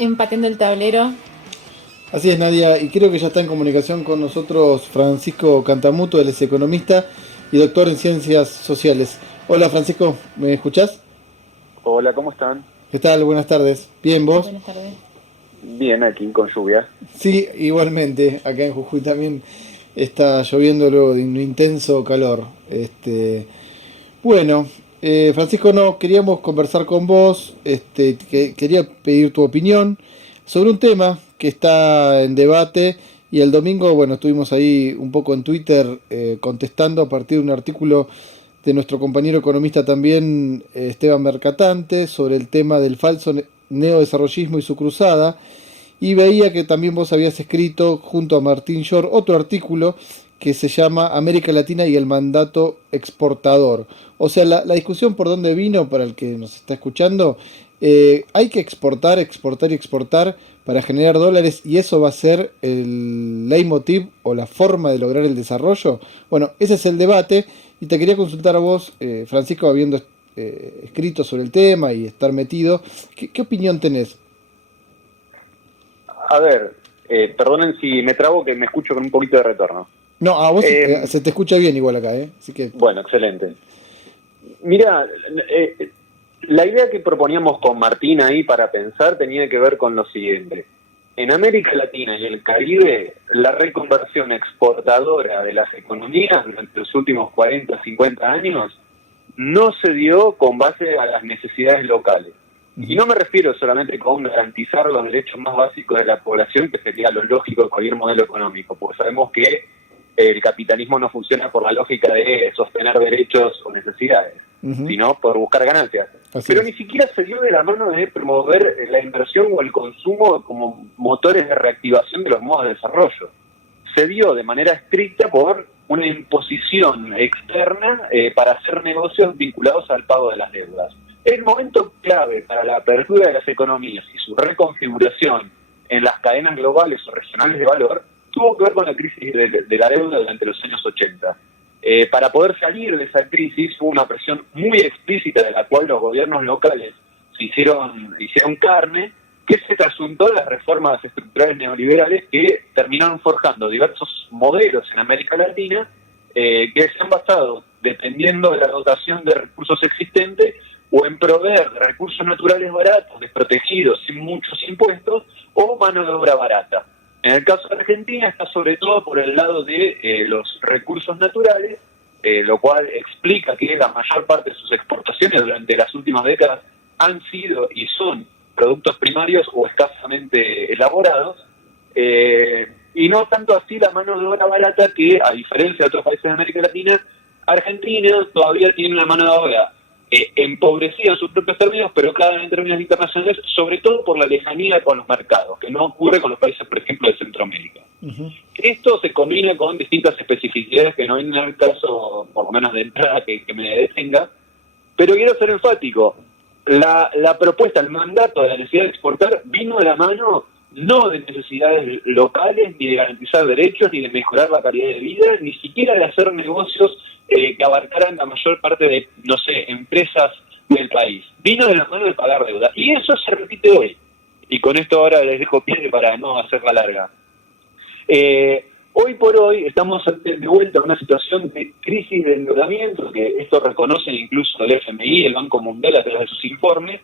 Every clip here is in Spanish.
en Pateando el Tablero. Así es, Nadia, y creo que ya está en comunicación con nosotros Francisco Cantamuto, él es economista y doctor en ciencias sociales. Hola Francisco, ¿me escuchás? Hola, ¿cómo están? ¿Qué tal? Buenas tardes. ¿Bien vos? Buenas tardes. Bien, aquí con lluvia. Sí, igualmente, acá en Jujuy también está lloviendo luego de un intenso calor. Bueno, Francisco, no, queríamos conversar con vos, quería pedir tu opinión sobre un tema que está en debate y el domingo, bueno, estuvimos ahí un poco en Twitter contestando a partir de un artículo de nuestro compañero economista también, Esteban Mercatante, sobre el tema del falso neodesarrollismo y su cruzada. Y veía que también vos habías escrito junto a Martín Shore otro artículo que se llama América Latina y el mandato exportador. O sea, la discusión por dónde vino, para el que nos está escuchando, hay que exportar, exportar y exportar para generar dólares y eso va a ser el leitmotiv o la forma de lograr el desarrollo. Bueno, ese es el debate y te quería consultar a vos, Francisco, habiendo escrito sobre el tema y estar metido, ¿qué opinión tenés? A ver, perdonen si me trabo, que me escucho con un poquito de retorno. No, a vos Eh, se te escucha bien igual acá, ¿eh? Así que, bueno, excelente. Mira, la idea que proponíamos con Martín ahí para pensar tenía que ver con lo siguiente. En América Latina y el Caribe, la reconversión exportadora de las economías durante los últimos 40, 50 años no se dio con base a las necesidades locales. Y ujú, no me refiero solamente con garantizar los derechos más básicos de la población, que sería lo lógico de cualquier modelo económico, porque sabemos que el capitalismo no funciona por la lógica de sostener derechos o necesidades, ujú, sino por buscar ganancias. así Pero es. ni siquiera se dio de la mano de promover la inversión o el consumo como motores de reactivación de los modos de desarrollo. Se dio de manera estricta por una imposición externa para hacer negocios vinculados al pago de las deudas. El momento clave para la apertura de las economías y su reconfiguración en las cadenas globales o regionales de valor tuvo que ver con la crisis de la deuda durante los años 80. Para poder salir de esa crisis hubo una presión muy explícita de la cual los gobiernos locales hicieron carne, que se trasuntó las reformas estructurales neoliberales que terminaron forjando diversos modelos en América Latina que se han basado, dependiendo de la dotación de recursos existentes, o en proveer de recursos naturales baratos, desprotegidos, sin muchos impuestos, o mano de obra barata. En el caso de Argentina está sobre todo por el lado de los recursos naturales, lo cual explica que la mayor parte de sus exportaciones durante las últimas décadas han sido y son productos primarios o escasamente elaborados, y no tanto así la mano de obra barata que, a diferencia de otros países de América Latina, Argentina todavía tiene una mano de obra empobrecida en sus propios términos, pero clara en términos internacionales, sobre todo por la lejanía con los mercados, que no ocurre con los países, por ejemplo, de Centroamérica. Ujú. Esto se combina con distintas especificidades que no vienen al caso, por lo menos de entrada, que me detenga, pero quiero ser enfático. La propuesta, el mandato de la necesidad de exportar vino de la mano no de necesidades locales, ni de garantizar derechos, ni de mejorar la calidad de vida, ni siquiera de hacer negocios que abarcaran la mayor parte de, no sé, empresas del país. Vino de la mano de pagar deuda. Y eso se repite hoy. Y con esto ahora les dejo pie para no hacerla larga. Hoy por hoy estamos de vuelta a una situación de crisis de endeudamiento, que esto reconocen incluso el FMI, el Banco Mundial a través de sus informes,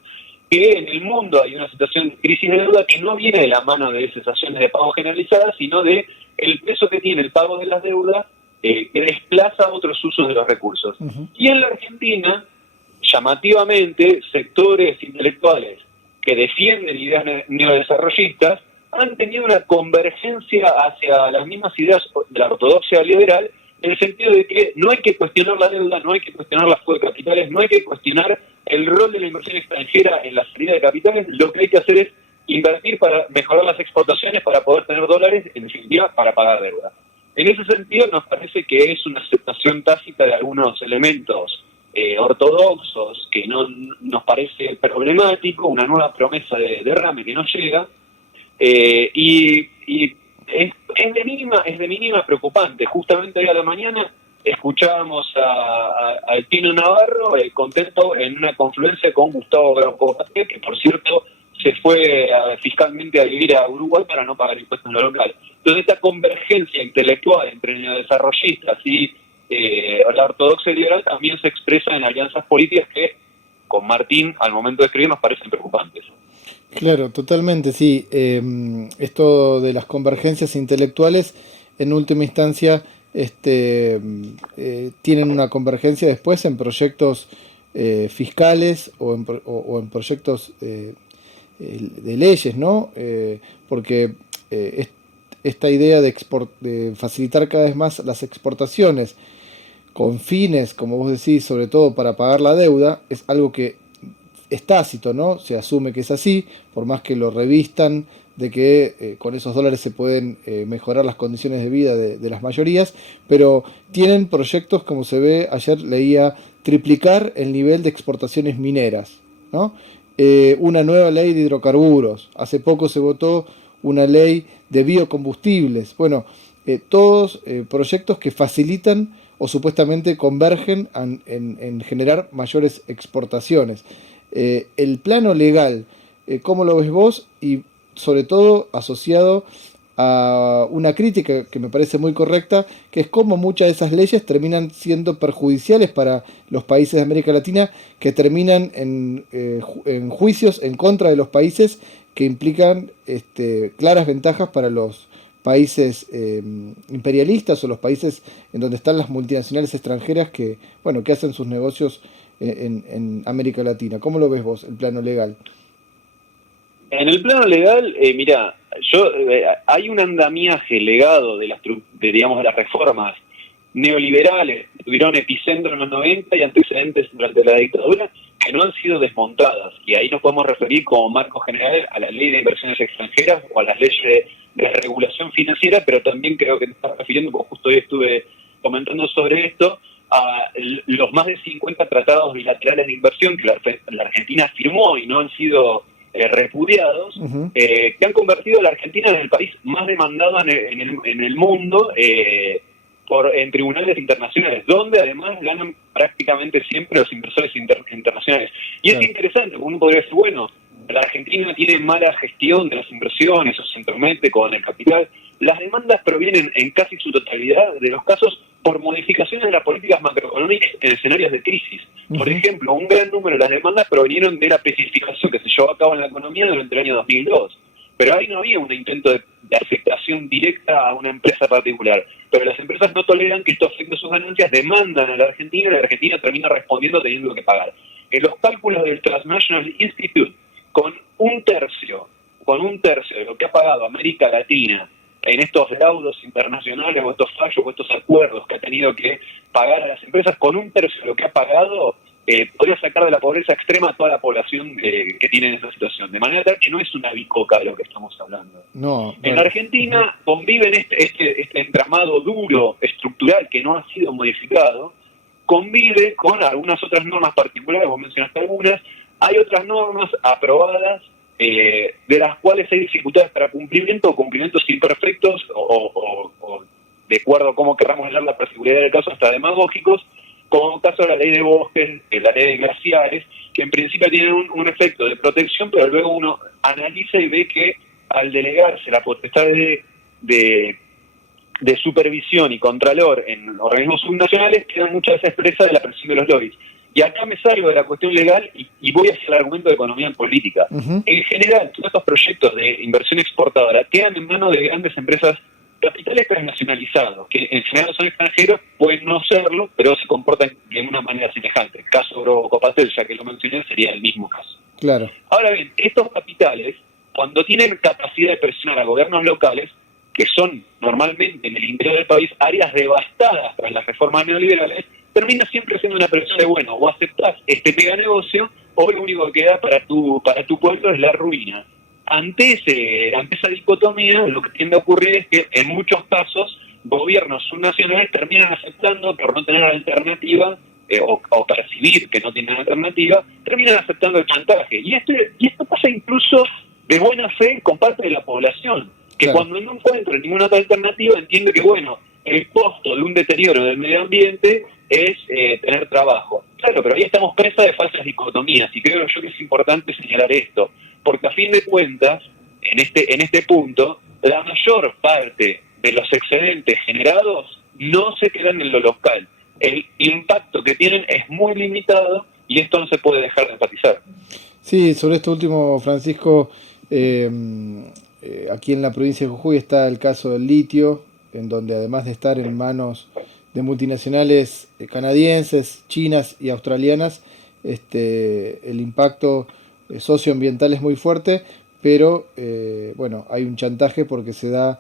que en el mundo hay una situación de crisis de deuda que no viene de la mano de cesaciones de pago generalizadas, sino de el peso que tiene el pago de las deudas que desplaza otros usos de los recursos. Ujú. Y en la Argentina, llamativamente, sectores intelectuales que defienden ideas neodesarrollistas han tenido una convergencia hacia las mismas ideas de la ortodoxia liberal, en el sentido de que no hay que cuestionar la deuda, no hay que cuestionar la fuga de capitales, no hay que cuestionar el rol de la inversión extranjera en la salida de capitales, lo que hay que hacer es invertir para mejorar las exportaciones, para poder tener dólares, en definitiva, para pagar deuda. En ese sentido, nos parece que es una aceptación tácita de algunos elementos ortodoxos que no nos parece problemático, una nueva promesa de derrame que no llega, y es de mínima preocupante. Justamente hoy a la mañana escuchábamos al Tino Navarro contento en una confluencia con Gustavo Graucobaté, que por cierto se fue fiscalmente a vivir a Uruguay para no pagar impuestos en lo local. Entonces esta convergencia intelectual entre neodesarrollistas y la ortodoxia liberal también se expresa en alianzas políticas que con Martín al momento de escribir nos parecen preocupantes. Claro, totalmente, sí. Esto de las convergencias intelectuales, en última instancia, tienen una convergencia después en proyectos fiscales o en proyectos de leyes, ¿no? Porque esta idea de facilitar cada vez más las exportaciones con fines, como vos decís, sobre todo para pagar la deuda, es algo que es tácito, ¿no? Se asume que es así, por más que lo revistan de que con esos dólares se pueden mejorar las condiciones de vida de las mayorías, pero tienen proyectos, como se ve, ayer leía, triplicar el nivel de exportaciones mineras, ¿no? Una nueva ley de hidrocarburos, hace poco se votó una ley de biocombustibles, bueno, todos proyectos que facilitan o supuestamente convergen en generar mayores exportaciones. El plano legal, ¿cómo lo ves vos? Y sobre todo asociado a una crítica que me parece muy correcta, que es cómo muchas de esas leyes terminan siendo perjudiciales para los países de América Latina, que terminan en juicios en contra de los países que implican claras ventajas para los países imperialistas o los países en donde están las multinacionales extranjeras que, bueno, que hacen sus negocios en América Latina. ¿Cómo lo ves vos, el plano legal? En el plano legal, mira, hay un andamiaje legado digamos, de las reformas neoliberales que tuvieron epicentro en los 90 y antecedentes durante la dictadura, que no han sido desmontadas. Y ahí nos podemos referir como marco general a la ley de inversiones extranjeras o a las leyes de regulación financiera, pero también creo que te estás refiriendo, porque justo hoy estuve comentando sobre esto, a los más de 50 tratados bilaterales de inversión que la Argentina firmó y no han sido repudiados, Uh-huh. que han convertido a la Argentina en el país más demandado en el mundo en tribunales internacionales, donde además ganan prácticamente siempre los inversores internacionales. Y Claro. es interesante, porque uno podría decir, bueno, la Argentina tiene mala gestión de las inversiones o se entromete con el capital. Las demandas provienen en casi su totalidad de los casos por modificaciones de las políticas macroeconómicas en escenarios de crisis. Por Uh-huh. ejemplo, un gran número de las demandas provinieron de la especificación que se llevó a cabo en la economía durante el año 2002. Pero ahí no había un intento de afectación directa a una empresa particular. Pero las empresas no toleran que esto afecte sus ganancias, demandan a la Argentina y la Argentina termina respondiendo teniendo que pagar. En los cálculos del Transnational Institute, con un tercio de lo que ha pagado América Latina en estos laudos internacionales o estos fallos o estos acuerdos que ha tenido que pagar a las empresas, con un tercio de lo que ha pagado, podría sacar de la pobreza extrema a toda la población que tiene en esa situación. De manera tal que no es una bicoca de lo que estamos hablando. No, En bueno. la Argentina conviven este entramado duro, estructural, que no ha sido modificado, convive con algunas otras normas particulares, vos mencionaste algunas. Hay otras normas aprobadas de las cuales hay dificultades para cumplimiento o cumplimientos imperfectos o de acuerdo a cómo queramos hablar la particularidad del caso, hasta demagógicos, como el caso de la ley de bosques, la ley de glaciares, que en principio tienen un efecto de protección, pero luego uno analiza y ve que al delegarse la potestad de supervisión y contralor en organismos subnacionales, quedan muchas veces presas de la presión de los lobbies. Y acá me salgo de la cuestión legal y voy hacia el argumento de economía en política. Uh-huh. En general, todos estos proyectos de inversión exportadora quedan en manos de grandes empresas capitales transnacionalizados, que en general son extranjeros, pueden no serlo, pero se comportan de una manera semejante. El caso Copatel, ya que lo mencioné, sería el mismo caso. Claro. Ahora bien, estos capitales, cuando tienen capacidad de presionar a gobiernos locales, que son normalmente en el interior del país áreas devastadas tras las reformas neoliberales, termina siempre siendo una presión de, bueno, o aceptás este mega negocio, o lo único que queda para tu pueblo es la ruina. Ante esa dicotomía, lo que tiende a ocurrir es que en muchos casos gobiernos subnacionales terminan aceptando, por no tener alternativa, o percibir que no tienen alternativa, terminan aceptando el chantaje. Y esto pasa incluso de buena fe con parte de la población, que Claro. cuando no encuentra ninguna otra alternativa entiende que, bueno, el costo de un deterioro del medio ambiente es tener trabajo. Claro, pero ahí estamos presa de falsas dicotomías, y creo yo que es importante señalar esto, porque a fin de cuentas, en este punto, la mayor parte de los excedentes generados no se quedan en lo local. El impacto que tienen es muy limitado y esto no se puede dejar de enfatizar. Sí, sobre esto último, Francisco, aquí en la provincia de Jujuy está el caso del litio, en donde además de estar en manos de multinacionales canadienses, chinas y australianas, el impacto socioambiental es muy fuerte, pero bueno, hay un chantaje porque se da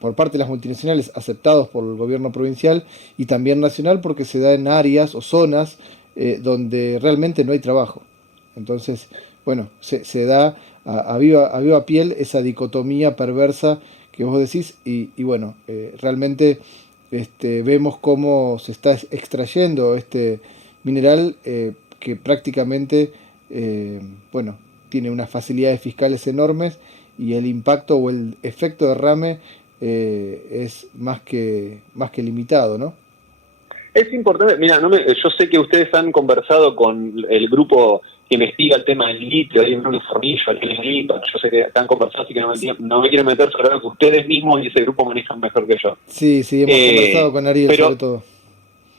por parte de las multinacionales aceptados por el gobierno provincial y también nacional porque se da en áreas o zonas donde realmente no hay trabajo. Entonces, bueno, se da a viva piel esa dicotomía perversa que vos decís y bueno, realmente vemos cómo se está extrayendo este mineral que prácticamente, bueno, tiene unas facilidades fiscales enormes y el impacto o el efecto derrame es más que limitado, ¿no? Es importante, mira, yo sé que ustedes han conversado con el grupo que investiga el tema del litio, hay un Formillo, el LIPA, yo sé que han conversado, así que no me quiero meter sobre algo que ustedes mismos y ese grupo manejan mejor que yo. Sí, sí, hemos conversado con Ariel sobre Pero, todo.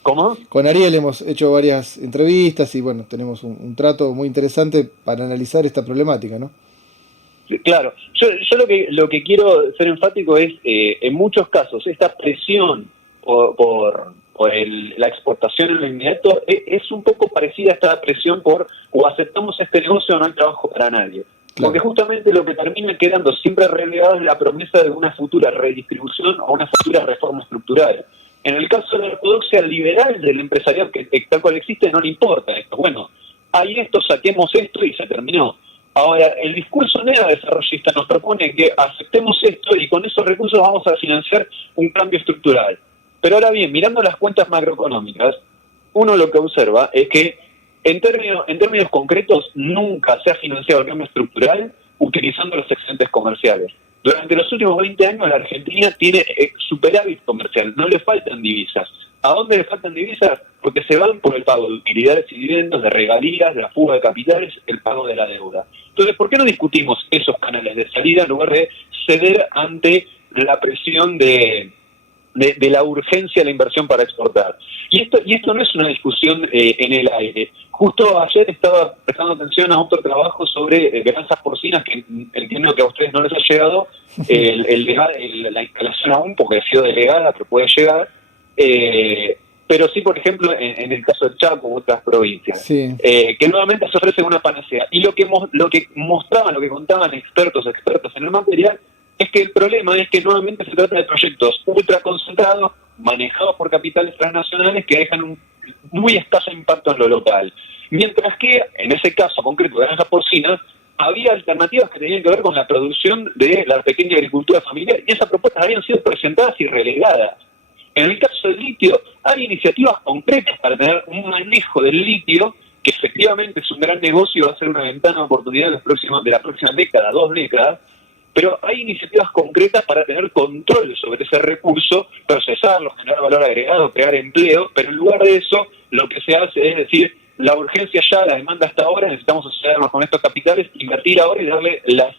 ¿cómo? Con Ariel hemos hecho varias entrevistas y bueno, tenemos un trato muy interesante para analizar esta problemática, ¿no? Claro, yo lo que quiero ser enfático es, en muchos casos, esta presión por la exportación en lo inmediato es un poco parecida a esta presión por o aceptamos este negocio o no hay trabajo para nadie. Claro. Porque justamente lo que termina quedando siempre relegado es la promesa de una futura redistribución o una futura reforma estructural. En el caso de la ortodoxia liberal del empresariado que tal cual existe, no le importa esto. Bueno, hay esto, saquemos esto y se terminó. Ahora, el discurso neodesarrollista nos propone que aceptemos esto y con esos recursos vamos a financiar un cambio estructural. Pero ahora bien, mirando las cuentas macroeconómicas, uno lo que observa es que en términos concretos nunca se ha financiado el cambio estructural utilizando los excedentes comerciales. Durante los últimos 20 años la Argentina tiene superávit comercial, no le faltan divisas. ¿A dónde le faltan divisas? Porque se van por el pago de utilidades y dividendos, de regalías, de la fuga de capitales, el pago de la deuda. Entonces, ¿por qué no discutimos esos canales de salida en lugar de ceder ante la presión de la urgencia de la inversión para exportar? Y esto no es una discusión en el aire. Justo ayer estaba prestando atención a otro trabajo sobre granjas porcinas, que entiendo que a ustedes no les ha llegado la instalación aún, porque ha sido delegada, pero puede llegar. Pero sí, por ejemplo, en el caso de Chaco u otras provincias, Sí. Que nuevamente se ofrece una panacea. Y lo que mostraban, lo que contaban expertos en el material, es que el problema es que nuevamente se trata de proyectos ultra concentrados, manejados por capitales transnacionales que dejan un muy escaso impacto en lo local. Mientras que, en ese caso concreto de granjas porcinas, había alternativas que tenían que ver con la producción de la pequeña agricultura familiar y esas propuestas habían sido presentadas y relegadas. En el caso del litio, hay iniciativas concretas para tener un manejo del litio, que efectivamente es un gran negocio y va a ser una ventana de oportunidad de la próxima década, 2 décadas, pero hay iniciativas concretas para tener control sobre ese recurso, procesarlo, generar valor agregado, crear empleo, pero en lugar de eso, lo que se hace es decir, la urgencia ya, la demanda hasta ahora, necesitamos asociarnos con estos capitales, invertir ahora y darle las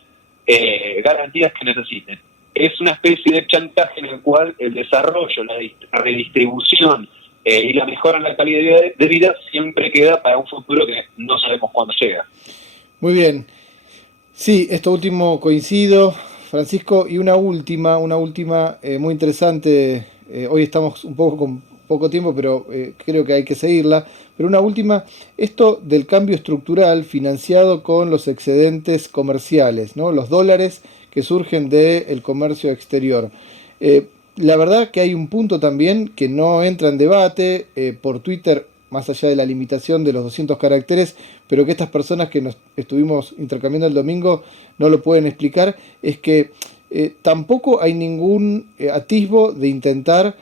garantías que necesiten. Es una especie de chantaje en el cual el desarrollo, la redistribución y la mejora en la calidad de vida siempre queda para un futuro que no sabemos cuándo llega. Muy bien. Sí, esto último coincido, Francisco, y una última muy interesante. Hoy estamos un poco con poco tiempo, pero creo que hay que seguirla. Pero una última, esto del cambio estructural financiado con los excedentes comerciales, ¿no? Los dólares que surgen del comercio exterior. La verdad que hay un punto también que no entra en debate por Twitter, más allá de la limitación de los 200 caracteres, pero que estas personas que nos estuvimos intercambiando el domingo no lo pueden explicar, es que tampoco hay ningún atisbo de intentar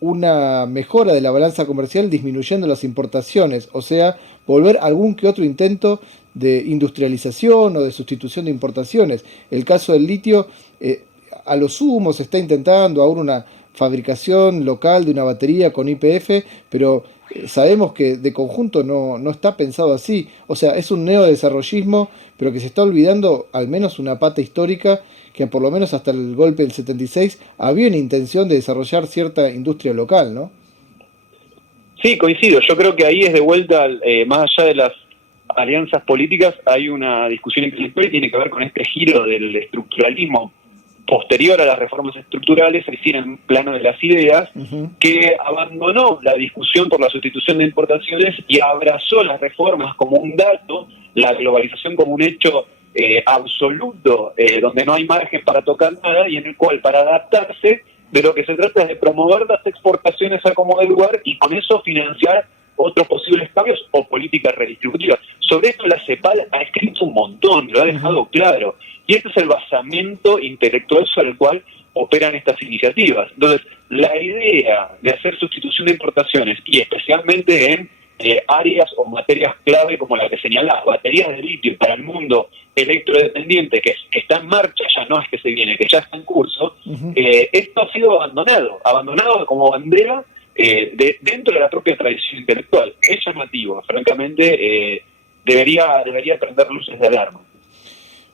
una mejora de la balanza comercial disminuyendo las importaciones, o sea, volver a algún que otro intento de industrialización o de sustitución de importaciones. El caso del litio, a lo sumo se está intentando aún una fabricación local de una batería con YPF, pero sabemos que de conjunto no está pensado así. O sea, es un neodesarrollismo, pero que se está olvidando al menos una pata histórica, que por lo menos hasta el golpe del 76 había una intención de desarrollar cierta industria local, ¿no? Sí, coincido. Yo creo que ahí es de vuelta, más allá de las alianzas políticas, hay una discusión intelectual y tiene que ver con este giro del estructuralismo posterior a las reformas estructurales, es decir, en plano de las ideas, Ujú. que abandonó la discusión por la sustitución de importaciones y abrazó las reformas como un dato, la globalización como un hecho absoluto, donde no hay margen para tocar nada y en el cual, para adaptarse, de lo que se trata es de promover las exportaciones a como de lugar y con eso financiar otros posibles cambios o políticas redistributivas. Sobre esto la CEPAL ha escrito un montón, lo ha Ujú. dejado claro. Y este es el basamento intelectual sobre el cual operan estas iniciativas. Entonces, la idea de hacer sustitución de importaciones, y especialmente en áreas o materias clave como la que señalaba, baterías de litio para el mundo electrodependiente, que está en marcha, ya no es que se viene, que ya está en curso, Ujú. esto ha sido abandonado como bandera dentro de la propia tradición intelectual. Es llamativo, francamente, debería prender luces de alarma.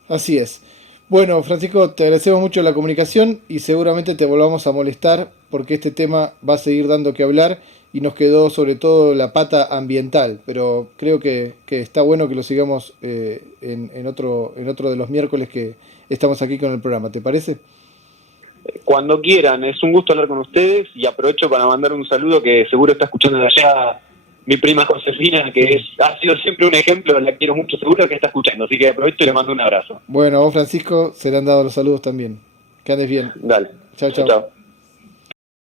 Así es. Bueno, Francisco, te agradecemos mucho la comunicación y seguramente te volvamos a molestar porque este tema va a seguir dando que hablar y nos quedó sobre todo la pata ambiental, pero creo que está bueno que lo sigamos en otro de los miércoles que estamos aquí con el programa, ¿te parece? Cuando quieran, es un gusto hablar con ustedes y aprovecho para mandar un saludo que seguro está escuchando de allá mi prima Josefina, que ha sido siempre un ejemplo, la quiero mucho, seguro que está escuchando, así que aprovecho y le mando un abrazo. Bueno, a vos Francisco, serán dados los saludos también. Que andes bien. Dale, Chao, chao, chao. chao.